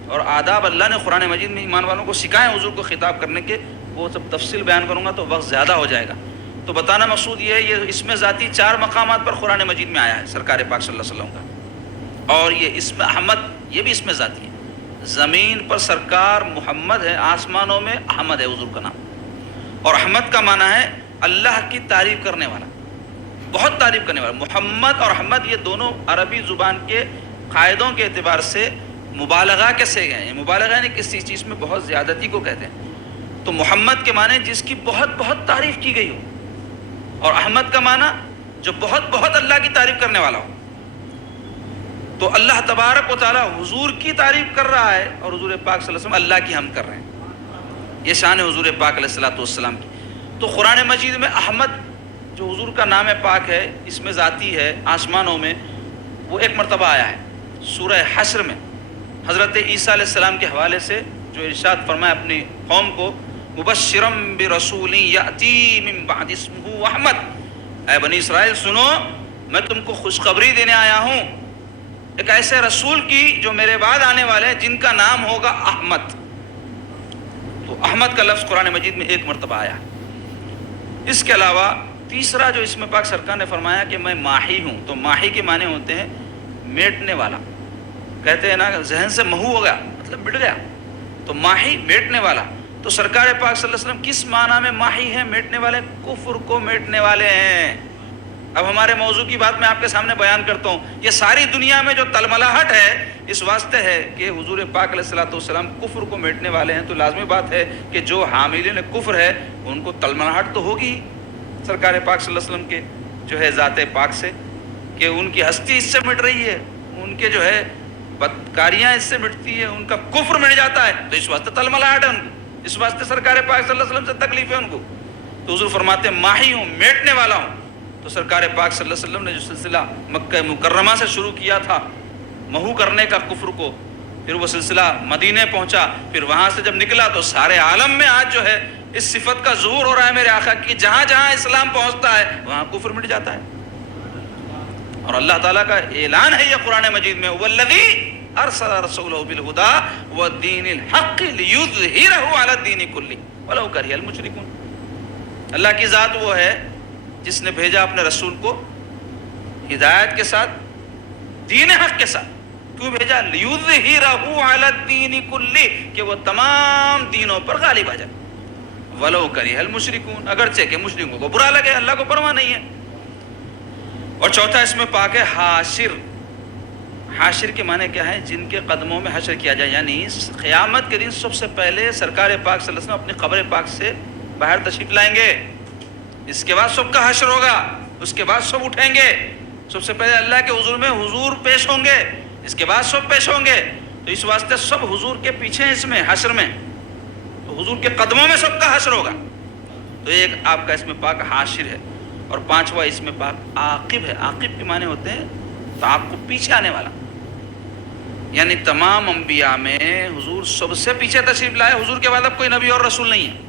اور آداب اللہ نے قرآن مجید میں ایمان والوں کو سکھائیں حضور کو خطاب کرنے کے، وہ سب تفصیل بیان کروں گا تو وقت زیادہ ہو جائے گا۔ تو بتانا مقصود یہ ہے، یہ اسم ذاتی 4 مقامات پر قرآن مجید میں آیا ہے سرکار پاک صلی اللہ علیہ وسلم کا، اور یہ اسم احمد یہ بھی اسم ذاتی ہے۔ زمین پر سرکار محمد ہے، آسمانوں میں احمد ہے حضور کا نام، اور احمد کا معنی ہے اللہ کی تعریف کرنے والا، بہت تعریف کرنے والا۔ محمد اور احمد یہ دونوں عربی زبان کے قاعدوں کے اعتبار سے مبالغہ کے سے گئے ہیں۔ مبالغہ یعنی کسی چیز میں بہت زیادتی کو کہتے ہیں۔ تو محمد کے معنی جس کی بہت بہت تعریف کی گئی ہو، اور احمد کا معنی جو بہت بہت اللہ کی تعریف کرنے والا ہو۔ تو اللہ تبارک و تعالی حضور کی تعریف کر رہا ہے اور حضور پاک صلی اللہ علیہ وسلم اللہ کی حمد کر رہے ہیں، یہ شان ہے حضور پاک علیہ الصلوۃ والسلام کی۔ تو قرآن مجید میں احمد جو حضور کا نام پاک ہے، اس میں ذاتی ہے آسمانوں میں، وہ ایک مرتبہ آیا ہے سورہ حشر میں حضرت عیسیٰ علیہ السلام کے حوالے سے، جو ارشاد فرمایا اپنی قوم کو، مبشرم برسول یاتی من بعد اسمہ احمد، اے بنی اسرائیل سنو میں تم کو خوشخبری دینے آیا ہوں ایک ایسے رسول کی جو میرے بعد آنے والے ہیں جن کا نام ہوگا احمد۔ تو احمد کا لفظ قرآن مجید میں ایک مرتبہ آیا۔ اس کے علاوہ تیسرا جو اسم پاک سرکار نے فرمایا کہ میں ماہی ہوں، تو ماہی کے معنی ہوتے ہیں میٹنے والا، کہتے ہیں نا ذہن سے محو ہو گیا مطلب مٹ گیا، تو ماہی میٹنے والا۔ تو سرکار پاک صلی اللہ علیہ وسلم کس معنی میں ماہی ہیں، میٹنے والے؟ کفر کو میٹنے والے ہیں۔ اب ہمارے موضوع کی بات میں آپ کے سامنے بیان کرتا ہوں، یہ ساری دنیا میں جو تلملاہٹ ہے اس واسطے ہے کہ حضور پاک علیہ الصلوۃ والسلام کفر کو میٹنے والے ہیں، تو لازمی بات ہے کہ جو حاملین کفر ہے ان کو تلملاہٹ تو ہوگی سرکار پاک صلی اللہ علیہ وسلم کے جو ہے ذات پاک سے، کہ ان کی ہستی اس سے مٹ رہی ہے، ان کے جو ہے بدکاریاں اس سے مٹتی ہے، ان کا کفر مٹ جاتا ہے، تو اس واسطے تلملاہٹ ہے ان کو، اس واسطے سرکار پاک صلی اللہ علیہ وسلم سے تکلیف ہے ان کو. تو حضور فرماتے ہیں ماہی ہوں، میٹنے والا ہوں. تو سرکار پاک صلی اللہ علیہ وسلم نے جو سلسلہ مکہ مکرمہ سے شروع کیا تھا محو کرنے کا کفر کو، پھر وہ سلسلہ مدینے پہنچا، پھر وہاں سے جب نکلا تو سارے عالم میں آج جو ہے اس صفت کا ظہور ہو رہا ہے میرے آقا کی، جہاں جہاں اسلام پہنچتا ہے وہاں کفر مٹ جاتا ہے. اور اللہ تعالیٰ کا اعلان ہے یہ قرآن مجید میں، وَالَّذِي أَرْسَلَ رَسُولَهُ بِالْهُدَىٰ وَالدِّينِ الْحَقِّ لِيُظْهِرَهُ عَلَى الدِّينِ كُلِّهِ وَلَوْ كَرِهَ الْمُشْرِكُونَ. اللہ کی ذات وہ ہے جس نے بھیجا اپنے رسول کو ہدایت کے ساتھ، دین حق کے ساتھ. کیوں بھیجا؟ لِيُظْهِرَهُ عَلَى الدِّينِ كُلِّهِ، کہ وہ تمام دینوں پر غالب آ جائے. وَلَوْ كَرِهَ الْمُشْرِكُونَ، اگرچہ کہ مشرکوں کو برا لگے، اللہ کو پرواہ نہیں ہے. اور چوتھا اس میں پاک ہے حاشر. حاشر کے معنی کیا ہے؟ جن کے قدموں میں حشر کیا جائے، یعنی قیامت کے دن سب سے پہلے سرکار پاک صلی اللہ علیہ وسلم اپنی قبر پاک سے باہر تشریف لائیں گے، اس کے بعد سب کا حشر ہوگا، اس کے بعد سب اٹھیں گے، سب سے پہلے اللہ کے حضور میں حضور پیش ہوں گے، اس کے بعد سب پیش ہوں گے. تو اس واسطے سب حضور کے پیچھے ہیں اس میں حشر میں، تو حضور کے قدموں میں سب کا حشر ہوگا. تو ایک آپ کا اس میں پاک حاشر ہے. اور پانچواں اس میں پاک عاقب ہے. عاقب کے معنی ہوتے ہیں تعاقب، پیچھے آنے والا، یعنی تمام انبیاء میں حضور سب سے پیچھے تشریف لائے، حضور کے بعد اب کوئی نبی اور رسول نہیں ہے.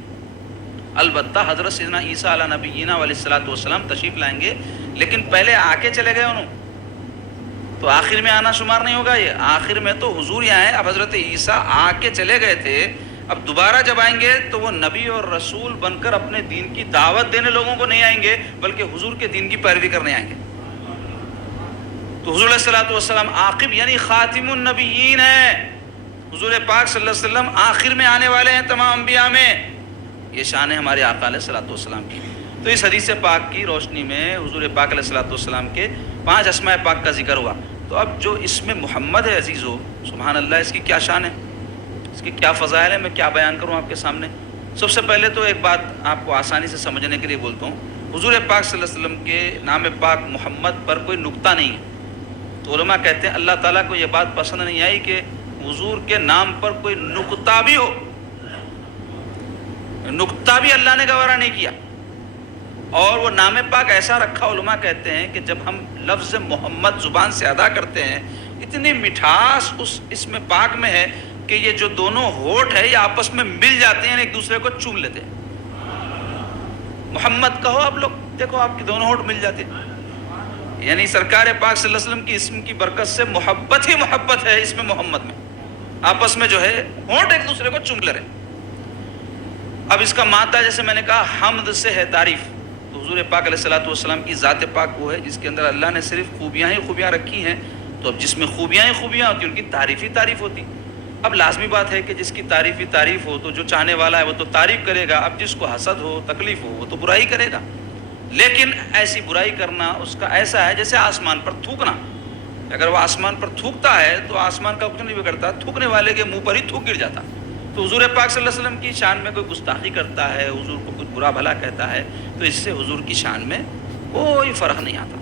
البتہ حضرت سیدنا عیسیٰ علیہ نبینا علیہ الصلوۃ والسلام تشریف لائیں گے، لیکن پہلے آ کے چلے گئے انہوں، تو آخر میں آنا شمار نہیں ہوگا. یہ آخر میں تو حضور یہاں ہے. اب حضرت عیسیٰ آ کے چلے گئے تھے، اب دوبارہ جب آئیں گے تو وہ نبی اور رسول بن کر اپنے دین کی دعوت دینے لوگوں کو نہیں آئیں گے، بلکہ حضور کے دین کی پیروی کرنے آئیں گے. تو حضور علیہ الصلوۃ والسلام عاقب یعنی خاتم النبیین ہیں. حضور پاک صلی اللہ علیہ وسلم آخر میں آنے والے ہیں تمام انبیاء میں. یہ شان ہے ہمارے آقا علیہ الصلوۃ والسلام کی. تو اس حدیث پاک کی روشنی میں حضور پاک علیہ الصلوۃ والسلام کے 5 اسماء پاک کا ذکر ہوا. تو اب جو اس میں محمد ہے عزیزو، سبحان اللہ، اس کی کیا شان ہے، اس کی کیا فضائل ہے، میں کیا بیان کروں آپ کے سامنے. سب سے پہلے تو ایک بات آپ کو آسانی سے سمجھنے کے لیے بولتا ہوں، حضور پاک صلی اللہ علیہ وسلم کے نام پاک محمد پر کوئی نقطہ نہیں ہے. تو علماء کہتے ہیں اللہ تعالیٰ کو یہ بات پسند نہیں آئی کہ حضور کے نام پر کوئی نقطہ بھی ہو، نقطہ بھی اللہ نے گوارا نہیں کیا. اور وہ نام پاک ایسا رکھا، علماء کہتے ہیں کہ جب ہم لفظ محمد زبان سے ادا کرتے ہیں، اتنی مٹھاس اس اسم پاک میں ہے کہ یہ جو دونوں ہونٹ ہے یہ آپس میں مل جاتے ہیں، ایک دوسرے کو چوم لیتے ہیں. محمد کہو آپ لوگ، دیکھو آپ کی دونوں ہونٹ مل جاتے ہیں. یعنی سرکار پاک صلی اللہ علیہ وسلم کی اسم کی برکت سے محبت ہی محبت ہے اس میں محمد میں، آپس میں جو ہے ہونٹ ایک دوسرے کو چوم لے رہے. اب اس کا مادہ جیسے میں نے کہا حمد سے ہے تعریف. تو حضور پاک علیہ الصلوۃ والسلام کی ذات پاک وہ ہے جس کے اندر اللہ نے صرف خوبیاں ہی خوبیاں رکھی ہیں. تو اب جس میں خوبیاں ہی خوبیاں ہوتی ہیں ان کی تعریف ہی تعریف ہوتی. اب لازمی بات ہے کہ جس کی تعریف ہی تعریف ہو تو جو چاہنے والا ہے وہ تو تعریف کرے گا. اب جس کو حسد ہو، تکلیف ہو، وہ تو برائی کرے گا. لیکن ایسی برائی کرنا اس کا ایسا ہے جیسے آسمان پر تھوکنا. اگر وہ آسمان پر تھوکتا ہے تو آسمان کا کچھ نہیں بگڑتا، تھوکنے والے کے منہ پر ہی تھوک گر جاتا. تو حضور پاک صلی اللہ علیہ وسلم کی شان میں کوئی گستاخی کرتا ہے، حضور کو کچھ برا بھلا کہتا ہے، تو اس سے حضور کی شان میں کوئی فرق نہیں آتا.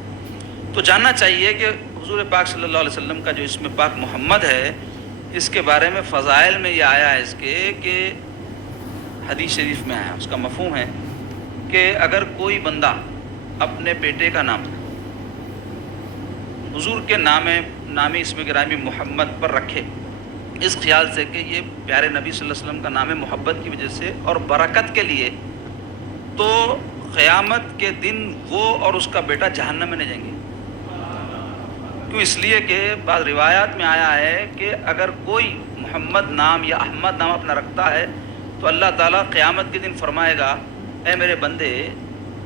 تو جاننا چاہیے کہ حضور پاک صلی اللہ علیہ وسلم کا جو اسم پاک محمد ہے، اس کے بارے میں فضائل میں یہ آیا ہے اس کے کہ حدیث شریف میں آیا. اس کا مفہوم ہے کہ اگر کوئی بندہ اپنے بیٹے کا نام حضور کے نام اسم گرامی محمد پر رکھے، اس خیال سے کہ یہ پیارے نبی صلی اللہ علیہ وسلم کا نام محبت کی وجہ سے اور برکت کے لیے، تو قیامت کے دن وہ اور اس کا بیٹا جہنم میں نہیں جائیں گے. کیوں؟ اس لیے کہ بعض روایات میں آیا ہے کہ اگر کوئی محمد نام یا احمد نام اپنا رکھتا ہے تو اللہ تعالیٰ قیامت کے دن فرمائے گا، اے میرے بندے،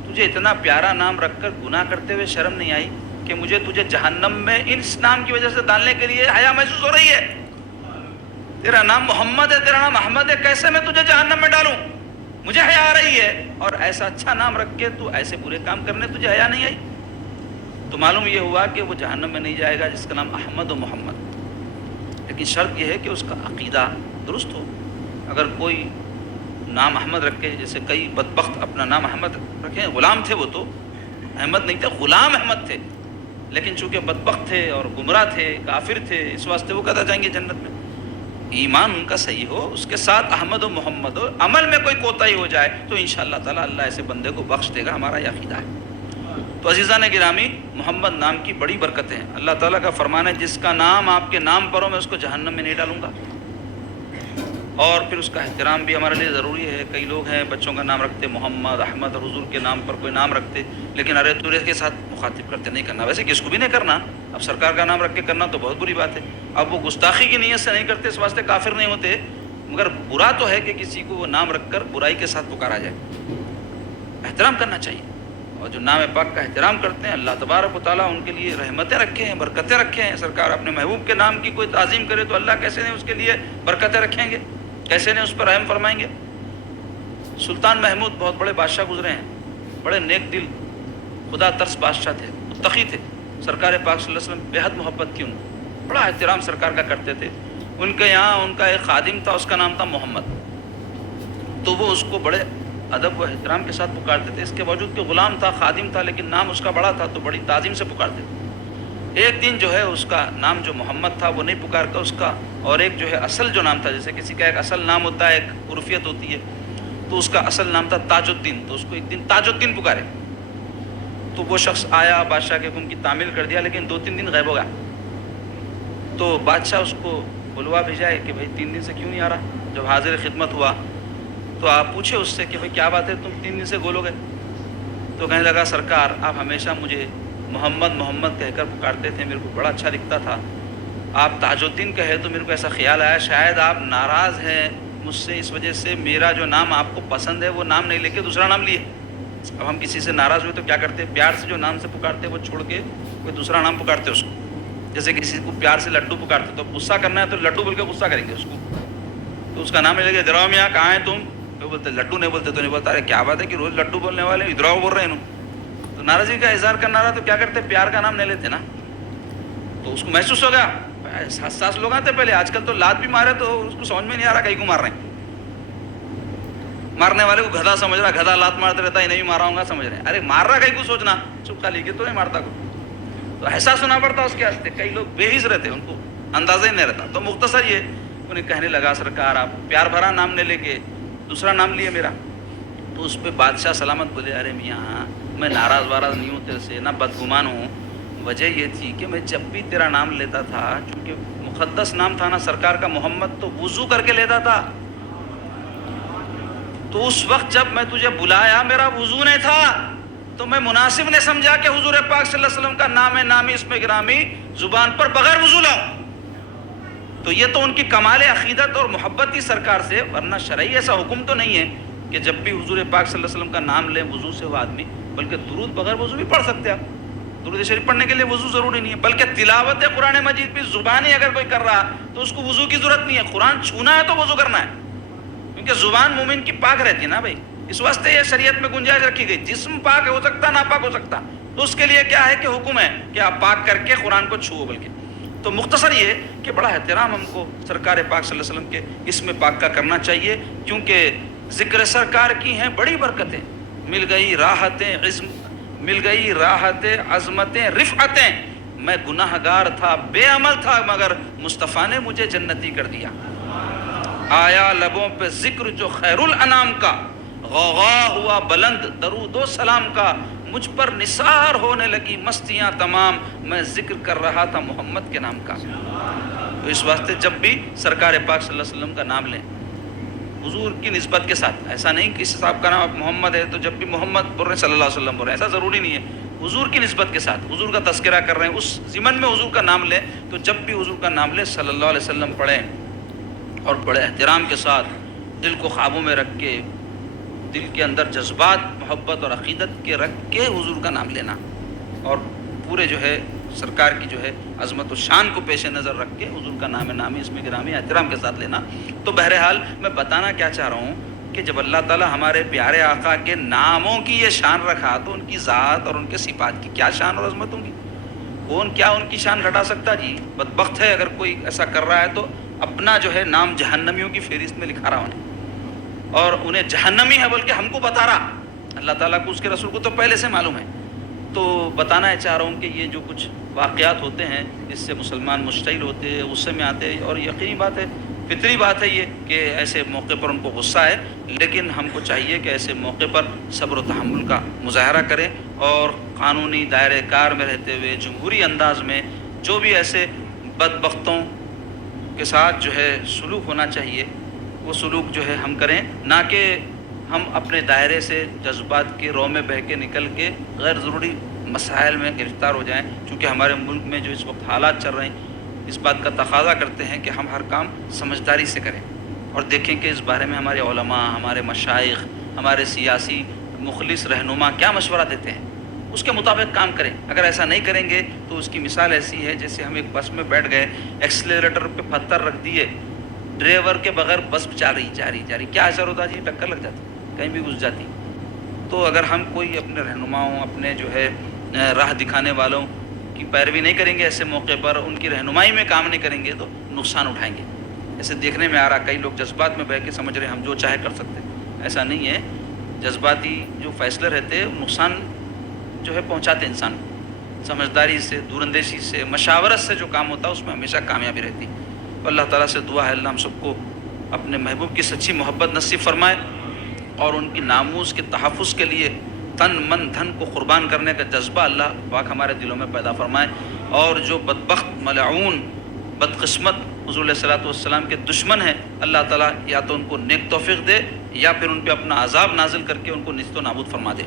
تجھے اتنا پیارا نام رکھ کر گناہ کرتے ہوئے شرم نہیں آئی کہ مجھے تجھے جہنم میں اس نام کی وجہ سے ڈالنے کے لیے حیا محسوس ہو رہی ہے؟ تیرا نام محمد ہے، تیرا نام احمد ہے، کیسے میں تجھے جہنم میں ڈالوں؟ مجھے حیا آ رہی ہے. اور ایسا اچھا نام رکھ کے تو ایسے برے کام کرنے تجھے حیا نہیں آئی. تو معلوم یہ ہوا کہ وہ جہنم میں نہیں جائے گا جس کا نام احمد و محمد. لیکن شرط یہ ہے کہ اس کا عقیدہ درست ہو. اگر کوئی نام احمد رکھے، جیسے کئی بدبخت اپنا نام احمد رکھے، غلام تھے، وہ تو احمد نہیں تھے، غلام احمد تھے، لیکن چونکہ بدبخت تھے اور گمراہ تھے، کافر تھے، اس واسطے وہ کہتا جائیں گے جنت میں۔ ایمان ان کا صحیح ہو، اس کے ساتھ احمد و محمد ہو، عمل میں کوئی کوتاہی ہو جائے تو انشاءاللہ تعالیٰ اللہ ایسے بندے کو بخش دے گا، ہمارا یہ عقیدہ ہے۔ تو عزیزان گرامی، محمد نام کی بڑی برکتیں ہیں۔ اللہ تعالیٰ کا فرمان ہے جس کا نام آپ کے نام پر ہو میں اس کو جہنم میں نہیں ڈالوں گا۔ اور پھر اس کا احترام بھی ہمارے لیے ضروری ہے۔ کئی لوگ ہیں بچوں کا نام رکھتے محمد، احمد، اور حضور کے نام پر کوئی نام رکھتے، لیکن ارے تورے کے ساتھ مخاطب کرتے، نہیں کرنا، ویسے کس کو بھی نہیں کرنا۔ اب سرکار کا نام رکھ کے کرنا تو بہت بری بات ہے۔ اب وہ گستاخی کی نیت سے نہیں کرتے، اس واسطے کافر نہیں ہوتے، مگر برا تو ہے کہ کسی کو وہ نام رکھ کر برائی کے ساتھ پکارا جائے۔ احترام کرنا چاہیے، اور جو نام پاک کا احترام کرتے ہیں اللہ تبارک و تعالیٰ ان کے لیے رحمتیں رکھے ہیں، برکتیں رکھے ہیں۔ سرکار اپنے محبوب کے نام کی کوئی تعظیم کرے تو اللہ کیسے نہیں اس کے لیے برکتیں رکھیں گے، کیسے نہیں اس پر رحم فرمائیں گے۔ سلطان محمود بہت بڑے بادشاہ گزرے ہیں، بڑے نیک دل، خدا ترس بادشاہ تھے، متقی تھے۔ سرکار پاک صلی اللہ علیہ وسلم بے حد محبت تھی ان کو، بڑا احترام سرکار کا کرتے تھے۔ ان کے یہاں ان کا ایک خادم تھا، اس کا نام تھا محمد، تو وہ اس کو بڑے ادب و احترام کے ساتھ پکارتے تھے۔ اس کے باوجود کہ غلام تھا، خادم تھا، لیکن نام اس کا بڑا تھا تو بڑی تعظیم سے پکارتے تھے۔ ایک دن جو ہے اس کا نام جو محمد تھا وہ نہیں پکار کر اس کا اور ایک جو ہے اصل جو نام تھا، جیسے کسی کا ایک اصل نام ہوتا ہے، ایک عرفیت ہوتی ہے، تو اس کا اصل نام تھا تاج الدین، تو اس کو ایک دن تاج الدین پکارے۔ تو وہ شخص آیا، بادشاہ کے حکم کی تعمیل کر دیا، لیکن 2-3 دن غائب ہو گیا۔ تو بادشاہ اس کو بلوا بھیجائے کہ بھائی 3 دن سے کیوں نہیں آ رہا۔ جب حاضر خدمت ہوا تو آپ پوچھے اس سے کہ بھائی کیا بات ہے، تم 3 دن سے گول ہو گئے؟ تو کہنے لگا سرکار آپ ہمیشہ مجھے محمد محمد کہہ کر پکارتے تھے، میرے کو بڑا اچھا لگتا تھا، آپ تاج الدین کہے تو میرے کو ایسا خیال آیا شاید آپ ناراض ہیں مجھ سے، اس وجہ سے میرا جو نام آپ کو پسند ہے وہ نام نہیں لے کے دوسرا نام لیے۔ اب ہم کسی سے ناراض ہوئے تو کیا کرتے، پیار سے جو نام سے پکارتے وہ چھوڑ کے کوئی دوسرا نام پکارتے اس کو۔ جیسے کسی کو پیار سے لڈو پکارتے تو غصہ کرنا ہے تو لڈو بول کے غصہ کریں گے اس کو، تو اس کا نام لے کے ادراؤ میاں کہاں ہیں تم، تو بولتے لڈو نہیں بولتے، تو نہیں بولتا ارے کیا بات ہے کہ روز لڈو بولنے والے ادراؤ بول رہے ہیں۔ تو ناراضگی کا اظہار کرنا رہا تو کیا کرتے، پیار کا نام نہیں لیتے نا۔ تو اس کو محسوس ہو گیا، حساس لوگ آتے پہلے، آج کل تو لات بھی مارے تو اس کو سمجھ میں نہیں آ رہا کہیں کو مار رہے ہیں، مارنے والے کو گدھا سمجھ رہا، گدھا لات مارتے رہتا ہے، نہیں مارا ہوں گا سمجھ رہے ہیں، ارے مار رہا کہیں کو سوچنا، چپ خالی کے تو نہیں مارتا کو، تو احساس ہونا پڑتا اس کے واسطے۔ کئی لوگ بے حس رہتے، ان کو اندازہ ہی نہیں رہتا۔ تو مختصر یہ انہیں کہنے لگا سرکار آپ پیار بھرا نام نے لے کے دوسرا نام لیے میرا۔ تو اس پہ بادشاہ سلامت بولے ارے میاں میں ناراض واراض نہیں ہوں تیرے سے، نہ بدگمان ہوں، وجہ یہ تھی کہ میں جب بھی تیرا نام لیتا تھا، چونکہ مقدس نام تھا نا سرکار کا محمد، تو وضو کر کے لیتا تھا، تو اس وقت جب میں تجھے بلایا میرا وضو نہیں تھا، تو میں مناسب نے سمجھا کہ حضور پاک صلی اللہ علیہ وسلم کا نام نامی اسم گرامی زبان پر بغیر وضو لاؤں۔ تو یہ تو ان کی کمال عقیدت اور محبت تھی سرکار سے، ورنہ شرعی ایسا حکم تو نہیں ہے کہ جب بھی حضور پاک صلی اللہ علیہ وسلم کا نام لیں وضو سے ہو آدمی، بلکہ درود بغیر وضو بھی پڑھ سکتے آپ، درود شریف پڑھنے کے لیے وضو ضروری نہیں ہے، بلکہ تلاوت قرآن مجید بھی زبانی اگر کوئی کر رہا تو اس کو وضو کی ضرورت نہیں ہے، قرآن چھونا ہے تو وضو کرنا ہے، کیونکہ زبان مومن کی پاک رہتی ہے نا بھائی، اس واسطے یہ شریعت میں گنجائش رکھی گئی۔ جسم پاک ہو سکتا ناپاک ہو سکتا، تو اس کے لیے کیا ہے کہ حکم ہے کہ آپ پاک کر کے قرآن کو چھوؤ۔ بلکہ تو مختصر یہ کہ بڑا احترام ہم کو سرکار پاک صلی اللہ علیہ وسلم کے اسم پاک کا کرنا چاہیے، کیونکہ ذکر سرکار کی ہیں بڑی برکتیں، مل گئی راحتیں مل گئی راحتیں عظمتیں رفعتیں، میں گناہ گار تھا بے عمل تھا مگر مصطفیٰ نے مجھے جنتی کر دیا، آیا لبوں پہ ذکر جو خیر الانام کا، غوغا ہوا بلند درود و سلام کا، مجھ پر نثار ہونے لگی مستیاں تمام، میں ذکر کر رہا تھا محمد کے نام کا۔ تو اس واسطے جب بھی سرکار پاک صلی اللہ علیہ وسلم کا نام لیں حضور کی نسبت کے ساتھ، ایسا نہیں کہ کسی صاحب کا نام محمد ہے تو جب بھی محمد بول رہے ہیں صلی اللہ علیہ وسلم بول رہے ہیں، ایسا ضروری نہیں ہے، حضور کی نسبت کے ساتھ حضور کا تذکرہ کر رہے ہیں، اس ضمن میں حضور کا نام لیں، تو جب بھی حضور کا نام لیں صلی اللہ علیہ وسلم پڑھیں، اور بڑے احترام کے ساتھ دل کو خوابوں میں رکھ کے، دل کے اندر جذبات محبت اور عقیدت کے رکھ کے حضور کا نام لینا، اور پورے جو ہے سرکار کی جو ہے عظمت و شان کو پیش نظر رکھ کے حضور کا نام نامی اسم گرامی احترام کے ساتھ لینا۔ تو بہرحال میں بتانا کیا چاہ رہا ہوں کہ جب اللہ تعالیٰ ہمارے پیارے آقا کے ناموں کی یہ شان رکھا تو ان کی ذات اور ان کے صفات کی کیا شان اور عظمت ہوں گی، کون کیا ان کی شان گھٹا سکتا جی۔ بدبخت ہے اگر کوئی ایسا کر رہا ہے تو اپنا جو ہے نام جہنمیوں کی فہرست میں لکھا رہا انہیں، اور انہیں جہنمی ہے بول کے ہم کو بتا رہا، اللہ تعالیٰ کو اس کے رسول کو تو پہلے سے معلوم ہے۔ تو بتانا چاہ رہا ہوں کہ یہ جو کچھ واقعات ہوتے ہیں اس سے مسلمان مشتعل ہوتے، غصے میں آتے، اور یقینی بات ہے، فطری بات ہے یہ کہ ایسے موقع پر ان کو غصہ ہے، لیکن ہم کو چاہیے کہ ایسے موقع پر صبر و تحمل کا مظاہرہ کریں، اور قانونی دائرۂ کار میں رہتے ہوئے جمہوری انداز میں جو بھی ایسے بدبختوں کے ساتھ جو ہے سلوک ہونا چاہیے وہ سلوک جو ہے ہم کریں، نہ کہ ہم اپنے دائرے سے جذبات کے رو میں بہہ کے نکل کے غیر ضروری مسائل میں گرفتار ہو جائیں، چونکہ ہمارے ملک میں جو اس وقت حالات چل رہے ہیں اس بات کا تقاضا کرتے ہیں کہ ہم ہر کام سمجھداری سے کریں، اور دیکھیں کہ اس بارے میں ہمارے علماء، ہمارے مشائخ، ہمارے سیاسی مخلص رہنما کیا مشورہ دیتے ہیں، اس کے مطابق کام کریں۔ اگر ایسا نہیں کریں گے تو اس کی مثال ایسی ہے جیسے ہم ایک بس میں بیٹھ گئے، ایکسیلریٹر پہ پتھر رکھ دیے، ڈرائیور کے بغیر بس جا رہی، کیا اثر ہوتا جی؟ ٹکر لگ جاتی، کہیں بھی گھس جاتی۔ تو اگر ہم کوئی اپنے رہنماؤں، اپنے جو ہے راہ دکھانے والوں کی پیروی نہیں کریں گے ایسے موقع پر، ان کی رہنمائی میں کام نہیں کریں گے تو نقصان اٹھائیں گے۔ ایسے دیکھنے میں آ رہا کئی لوگ جذبات میں بہ کے سمجھ رہے ہیں ہم جو چاہے کر سکتے ہیں، ایسا نہیں ہے۔ جذباتی جو فیصلے رہتے ہیں نقصان جو ہے پہنچاتے انسان کو، سمجھداری سے، دور اندیشی سے، مشاورت سے جو کام ہوتا ہے اس میں ہمیشہ کامیابی رہتی ہے۔ تو اللہ تعالیٰ سے دعا ہے اللہ ہم سب کو اپنے محبوب کی سچی محبت نصیب فرمائے، اور ان کی ناموس کے تحفظ کے لیے تن من دھن کو قربان کرنے کا جذبہ اللہ پاک ہمارے دلوں میں پیدا فرمائے، اور جو بدبخت، ملعون، بدقسمت حضور علیہ الصلوۃ والسلام کے دشمن ہیں، اللہ تعالیٰ یا تو ان کو نیک توفیق دے یا پھر ان پہ اپنا عذاب نازل کر کے ان کو نیست و نابود فرما دے۔